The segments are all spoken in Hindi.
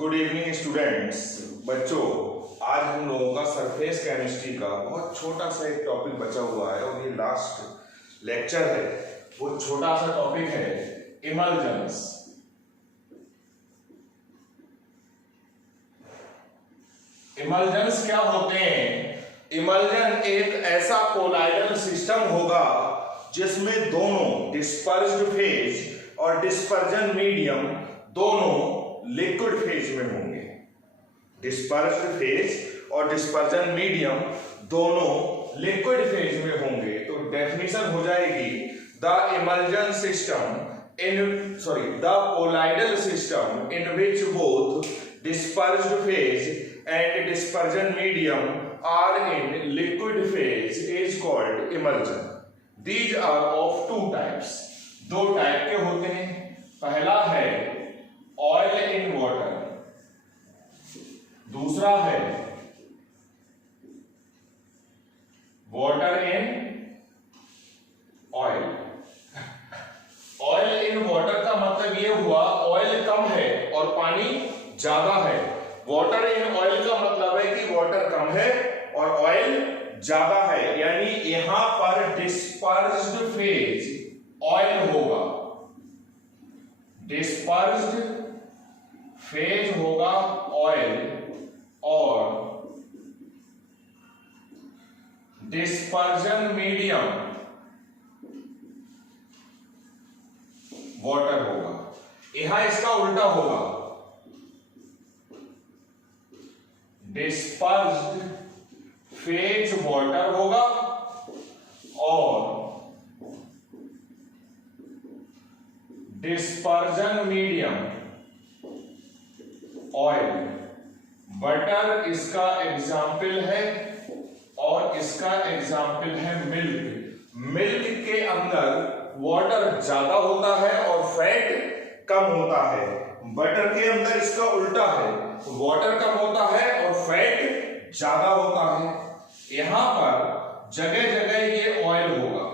Good evening students. बच्चों, आज हम लोगों का सरफेस केमिस्ट्री का बहुत छोटा सा एक टॉपिक बचा हुआ है और ये लास्ट लेक्चर है। वो छोटा सा टॉपिक है इमल्जन्स। इमल्जन्स क्या होते हैं? इमल्जन एक ऐसा कोलाइडल सिस्टम होगा जिसमें दोनों डिस्पर्स्ड फेज और डिस्पर्जन मीडियम दोनों लिक्विड फेज में होंगे। डिस्पर्स्ड फेज और डिस्पर्जन मीडियम दोनों लिक्विड फेज में होंगे। तो डेफिनेशन हो जाएगी the emulsion system the colloidal system in which both dispersed phase and dispersion medium are in liquid phase is called emulsion. These are of two types. दो टाइप के होते हैं। पहला है ऑयल इन वाटर, दूसरा है water in oil. Oil in water का मतलब ये हुआ ऑयल कम है और पानी ज्यादा है। वाटर इन ऑयल का मतलब है कि वाटर कम है और ऑयल ज्यादा है, यानी यहां पर डिस्पर्स्ड फेज ऑयल होगा, डिस्पर्स्ड फेज होगा ऑयल और डिस्पर्जन मीडियम वाटर होगा। यहां इसका उल्टा होगा, डिस्पर्स्ड फेज वाटर होगा और डिस्पर्जन मीडियम ऑयल। बटर इसका एग्जाम्पल है और इसका एग्जाम्पल है मिल्क। मिल्क के अंदर वाटर ज्यादा होता है और फैट कम होता है। बटर के अंदर इसका उल्टा है, वाटर कम होता है और फैट ज्यादा होता है। यहां पर जगह जगह ये ऑयल होगा।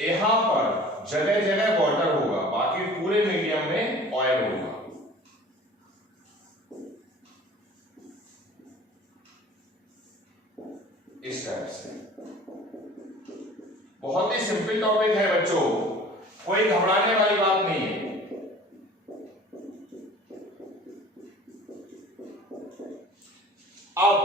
यहां पर जगह जगह वाटर होगा, बाकी पूरे मीडियम में ऑयल होगा। इस टाइप से बहुत ही सिंपल टॉपिक है बच्चों, कोई घबराने वाली बात नहीं है। अब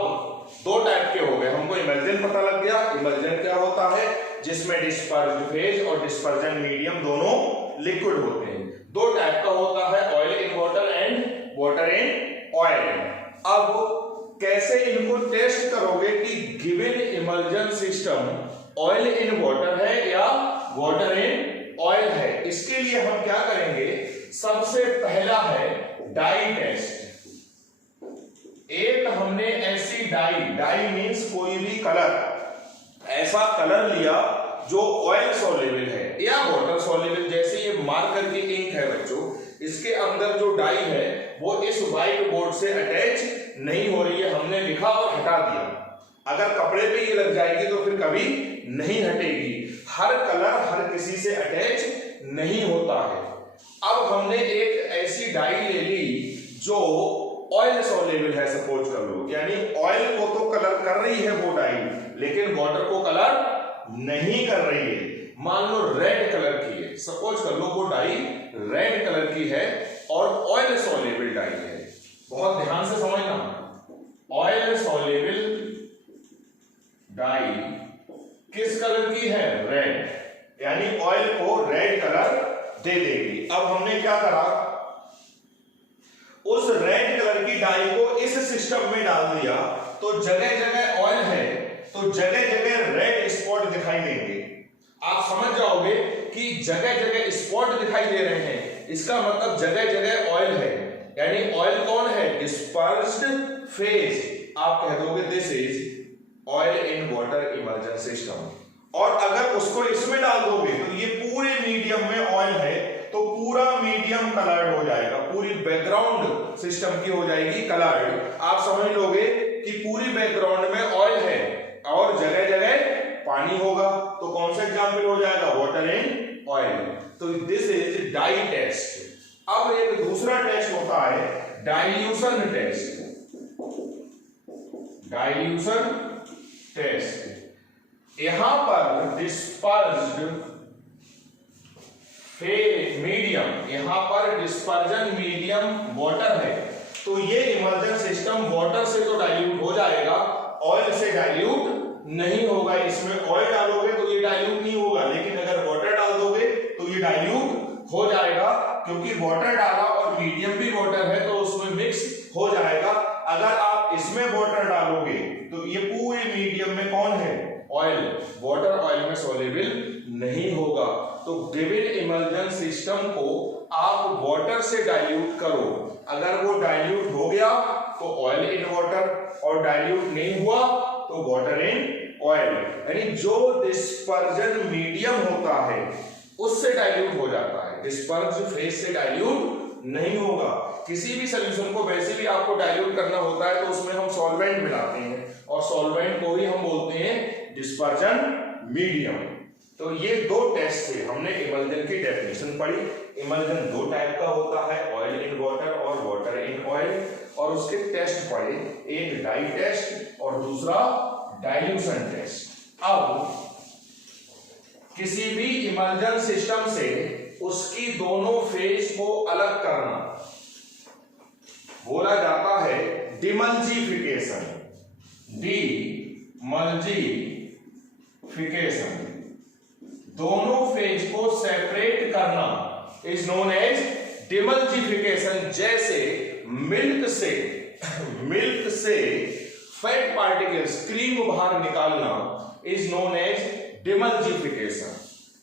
दो टाइप के हो गए, हमको इमल्जन पता लग गया। इमल्जन क्या होता है? जिसमें डिस्पर्स्ड फेज और डिस्पर्जन मीडियम दोनों लिक्विड होते हैं। दो टाइप का होता है, oil in water and water in oil. अब कैसे इनको टेस्ट करोगे कि given emulsion system oil in water है या वाटर इन ऑयल है? इसके लिए हम क्या करेंगे? सबसे पहला है डाई टेस्ट। एक हमने ऐसी डाई मीन्स कोई भी कलर, ऐसा कलर लिया जो ऑयल सॉल्युबल है या वाटर सॉल्युबल। जैसे ये मार्कर की इंक है बच्चों, इसके अंदर जो डाई है वो इस व्हाइट बोर्ड से अटैच नहीं हो रही है, हमने लिखा और हटा दिया। अगर कपड़े पे ये लग जाएगी तो फिर कभी नहीं हटेगी। हर कलर हर किसी से अटैच नहीं होता है। अब हमने एक ऐसी डाई ले ली जो ऑयल सॉल्युबल है, सपोज कर लो, यानी ऑयल को तो कलर कर रही है वो डाई, लेकिन वाटर को कलर नहीं कर रही है। मान लो रेड कलर की है, सपोज कर लो वो डाई रेड कलर की है और ऑयल सॉल्युबल डाई है। बहुत ध्यान से समझना, ऑयल सॉल्युबल डाई किस कलर की है? रेड, यानी ऑयल को रेड कलर दे देगी। अब हमने क्या करा? उस रेड कलर की डाई को इस सिस्टम में डाल दिया तो जगह जगह ऑयल है तो जगह जगह रेड स्पॉट दिखाई देंगे। आप समझ जाओगे कि जगह जगह स्पॉट दिखाई दे रहे हैं, इसका मतलब जगह जगह ऑयल है। यानी ऑयल कौन है? Dispersed phase. आप कह दोगे this is oil in water emulsion system. और अगर उसको इसमें डाल दोगे तो ये पूरे मीडियम में ऑयल है तो पूरा मीडियम कलर्ड हो जाएगा, पूरी बैकग्राउंड सिस्टम की हो जाएगी कलर्ड। आप समझ लोगे कि पूरी बैकग्राउंड में ऑयल है और जगह जगह पानी होगा, तो कौन सा एग्जाम्पल हो जाएगा, वाटर एंड ऑयल। तो दिस इज डाई टेस्ट। अब एक दूसरा टेस्ट होता है डाइल्यूशन टेस्ट। डाइल्यूशन टेस्ट, यहां पर डिस्पर्स्ड मीडियम, यहां पर डिस्पर्जन मीडियम वाटर है, तो ये इमर्जन सिस्टम वाटर से तो डाइल्यूट हो जाएगा, ऑयल से डाइल्यूट नहीं होगा। इसमें ऑयल डालोगे तो ये डाइल्यूट नहीं होगा, लेकिन अगर वाटर डाल दोगे तो ये डाइल्यूट हो जाएगा, क्योंकि वाटर डाला और मीडियम भी वाटर है तो उसमें मिक्स हो जाएगा। अगर आप इसमें वाटर डालोगे तो ये पूरे मीडियम में कौन है, ऑयल, वाटर ऑयल में सॉल्युबल नहीं होगा। तो गिवन इमल्जन सिस्टम को आप वाटर से डाइल्यूट करो, अगर वो डाइल्यूट हो गया तो ऑयल इन वाटर, और डाइल्यूट नहीं हुआ तो वाटर इन ऑयल। यानी जो डिस्पर्जन मीडियम होता है उससे डाइल्यूट हो जाता है, डिस्पर्ज फेज से डाइल्यूट नहीं होगा। किसी भी सॉल्यूशन को वैसे भी आपको डाइल्यूट करना होता है तो उसमें हम सॉल्वेंट मिलाते हैं, और सॉल्वेंट को ही हम बोलते हैं डिस्पर्जन मीडियम। तो ये दो टेस्ट थे, हमने इमल्जन की डेफिनेशन पढ़ी। इमल्जन दो टाइप का होता है, ऑयल इन वाटर और वाटर इन ऑयल, और उसके टेस्ट पढ़े, एक डाई टेस्ट और दूसरा डाइल्यूशन टेस्ट। अब किसी भी इमल्जन सिस्टम से उसकी दोनों फेज को अलग करना बोला जाता है डिमल्जिफिकेशन। डिमल्जिफिकेशन, दोनों फेज को सेपरेट करना इज नोन एज डिमल्जिफिकेशन। जैसे मिल्क से फैट पार्टिकल्स, क्रीम बाहर निकालना इज नोन एज डिमल्जिफिकेशन।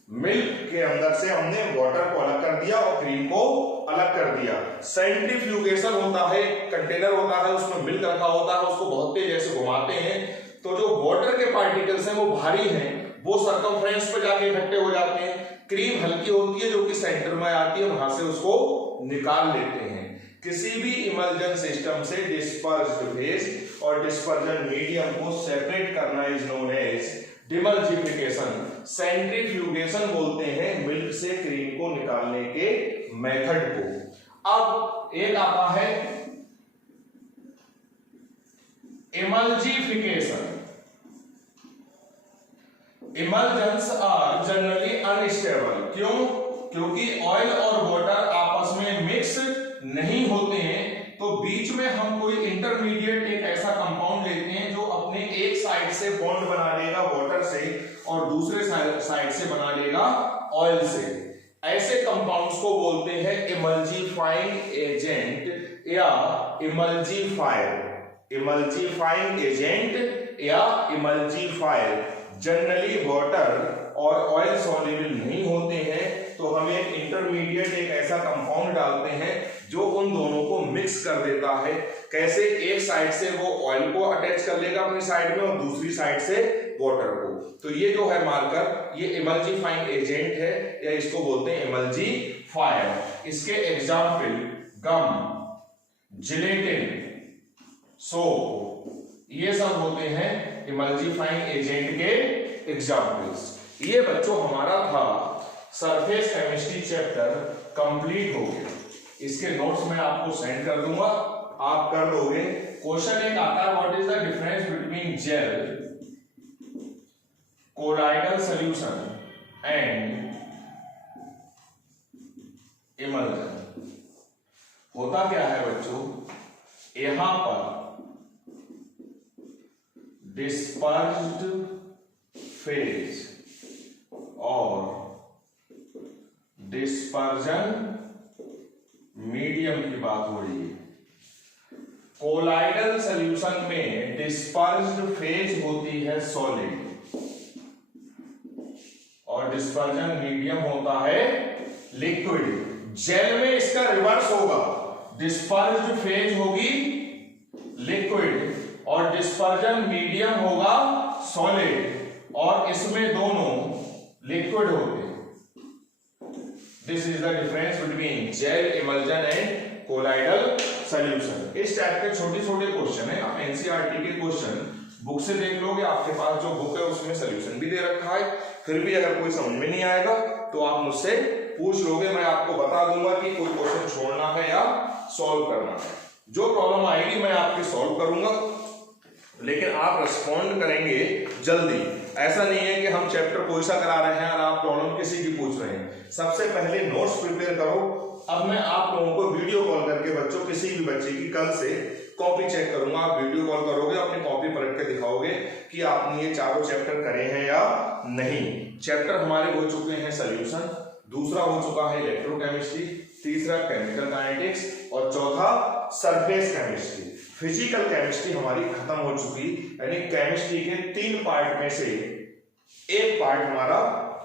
मिल्क के अंदर से हमने वाटर को अलग कर दिया और क्रीम को अलग कर दिया। सेंट्रीफ्यूगेशन होता है, कंटेनर होता है उसमें मिल्क रखा होता है, उसको बहुत तेज ऐसे घुमाते हैं तो जो वाटर के पार्टिकल्स हैं वो भारी हैं, वो सर्कमफ्रेंस पे जाके इकट्ठे हो जाते हैं। क्रीम हल्की होती है जो कि सेंटर में आती है, वहां से उसको निकाल लेते हैं। किसी भी इमल्जन सिस्टम से डिस्पर्स्ड फेज और डिस्पर्जन मीडियम को सेपरेट करना इज नोन एज डिमल्जिफिकेशन। सेंट्रीफ्यूगेशन बोलते हैं मिल्क से क्रीम को निकालने के मेथड को। अब एक आता है इमल्जिफिकेशन। इमल्जेंस आर जनरली अनस्टेबल। क्यों? क्योंकि ऑयल और वाटर आपस में मिक्स नहीं होते हैं, तो बीच में हम कोई इंटरमीडिएट एक ऐसा कंपाउंड लेते हैं जो अपने एक साइड से बॉन्ड बना लेगा वाटर से और दूसरे साइड से बना लेगा ऑयल से। ऐसे कंपाउंड्स को बोलते हैं इमल्जीफाइंग एजेंट या इमल्जीफायर। इमल्जीफाइंग एजेंट या इमल्जीफायर जनरली वाटर और ऑयल सॉल्युबल नहीं होते हैं, तो हम एक इंटरमीडिएट एक ऐसा कंपाउंड डालते हैं जो उन दोनों को मिक्स कर देता है। कैसे? एक साइड से वो ऑयल को अटैच कर लेगा अपनी साइड में और दूसरी साइड से वाटर को। तो ये जो है मार्कर, ये इमल्जीफाइंग एजेंट है या इसको बोलते हैं इमल्जीफायर। इसके एग्जाम्पल गम, जिलेटिन, सोप, ये सब होते हैं इमल्जीफाइंग एजेंट के एग्जाम्पल्स। ये बच्चों हमारा था सरफेस केमिस्ट्री चैप्टर कंप्लीट हो गया। इसके नोट्स मैं आपको सेंड कर दूंगा, आप कर दोगे। क्वेश्चन एक आता है, what is the difference between gel, colloidal solution and emulsion. होता क्या है बच्चों, यहां पर डिस्पर्स्ड फेज और डिस्पर्जन मीडियम की बात हो रही है। कोलाइडल सॉल्यूशन में डिस्पर्स्ड फेज होती है सॉलिड और डिस्पर्जन मीडियम होता है लिक्विड। जेल में इसका रिवर्स होगा, डिस्पर्स्ड फेज होगी लिक्विड और डिस्पर्जन मीडियम होगा सॉलिड, और इसमें दोनों लिक्विड होते हैं। This is the difference between gel, emulsion and colloidal solution. इस टाइप के छोटे छोटे क्वेश्चन है, आप एनसीईआरटी के क्वेश्चन बुक से देख लोगे, आपके पास जो बुक है उसमें सोल्यूशन भी दे रखा है। फिर भी अगर कोई समझ में नहीं आएगा तो आप मुझसे पूछ लोगे, मैं आपको बता दूंगा कि कोई क्वेश्चन छोड़ना है या सॉल्व करना है। जो प्रॉब्लम आएगी मैं आपकी सॉल्व करूंगा, लेकिन आप रिस्पॉन्ड करेंगे जल्दी। ऐसा नहीं है कि हम चैप्टर कोई सा करा रहे हैं और आप प्रॉब्लम किसी की पूछ रहे हैं। सबसे पहले नोट्स प्रिपेयर करो। अब मैं आप लोगों को वीडियो कॉल करके बच्चों, किसी भी बच्चे की कल से कॉपी चेक करूंगा। आप वीडियो कॉल करोगे, अपनी कॉपी पलट के दिखाओगे कि आपने ये चारों चैप्टर करे हैं या नहीं। चैप्टर हमारे हो चुके हैं सोल्यूशन, दूसरा हो चुका है इलेक्ट्रोकेमिस्ट्री, तीसरा केमिकल काइनेटिक्स और चौथा सरफेस केमिस्ट्री। फिजिकल केमिस्ट्री हमारी खत्म हो चुकी, यानी केमिस्ट्री के 3 पार्ट में से एक पार्ट हमारा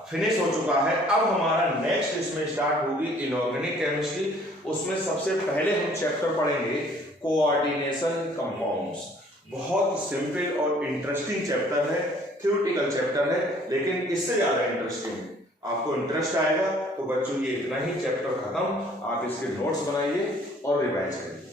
फिनिश हो चुका है। अब हमारा नेक्स्ट इसमें स्टार्ट होगी इनऑर्गेनिक केमिस्ट्री। उसमें सबसे पहले हम चैप्टर पढ़ेंगे कोऑर्डिनेशन कंपाउंड्स। बहुत सिंपल और इंटरेस्टिंग चैप्टर है, थ्योरेटिकल चैप्टर है, लेकिन इससे ज्यादा इंटरेस्टिंग। आपको इंटरेस्ट आएगा तो बच्चों ये इतना ही, चैप्टर खत्म। आप इसके नोट्स बनाइए और रिवाइज करिए।